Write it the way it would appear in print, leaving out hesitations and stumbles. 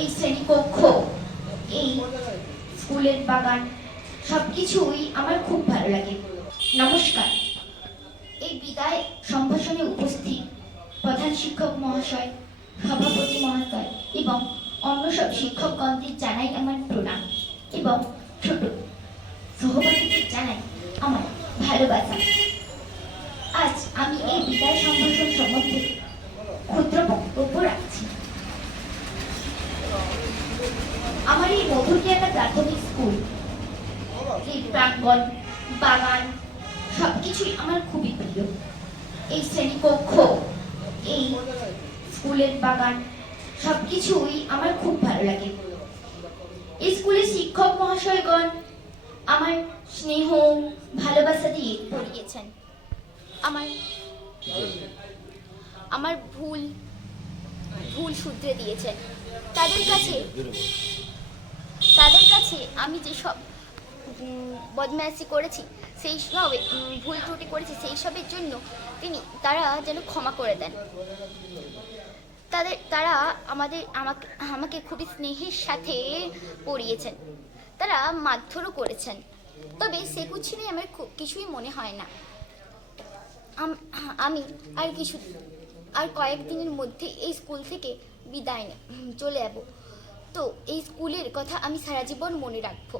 এই শ্রেণীকক্ষ, এই স্কুলের বাগান সবকিছুই আমার খুব ভালো লাগে। নমস্কার। এই বিদায় সম্ভাষণে উপস্থিত প্রধান শিক্ষক মহাশয়, সভাপতি মহাশয় এবং অন্য সব শিক্ষকগণদের জানাই আমার প্রণাম এবং ছোট সহপাঠীদের জানাই আমার ভালোবাসা। আজ আমি এই বিদায় সম্ভাষণ সম্বন্ধে ক্ষুদ্র বক্তব্য রাখছি। আমার এই মধুরজ্ঞানা প্রাথমিক স্কুল, এই প্রাঙ্গণ, বাগান সবকিছুই আমার খুবই প্রিয়। এই শ্রেণীকক্ষ, এই স্কুলের বাগান সবকিছুই আমার খুব ভালো লাগে। এই স্কুলের শিক্ষক মহাশয়গণ আমার স্নেহ ভালোবাসা দিয়ে পড়িয়েছেন। আমার ভুল শুধরে দিয়েছেন। তাদের কাছে আমি যেসব বদমাইশি করেছি, সেই সব ভুল ত্রুটি করেছি, সেই সবের জন্য তারা যেন ক্ষমা করে দেন। তারা আমাকে খুবই স্নেহের সাথে পড়িয়েছেন। তারা মারধরও করেছেন, তবে সে কুছিনে আমার কিছুই মনে হয় না। আমি আর কয়েকদিনের মধ্যে এই স্কুল থেকে বিদায় চলে যাব। তো এই স্কুলের কথা আমি সারা জীবন মনে রাখবো।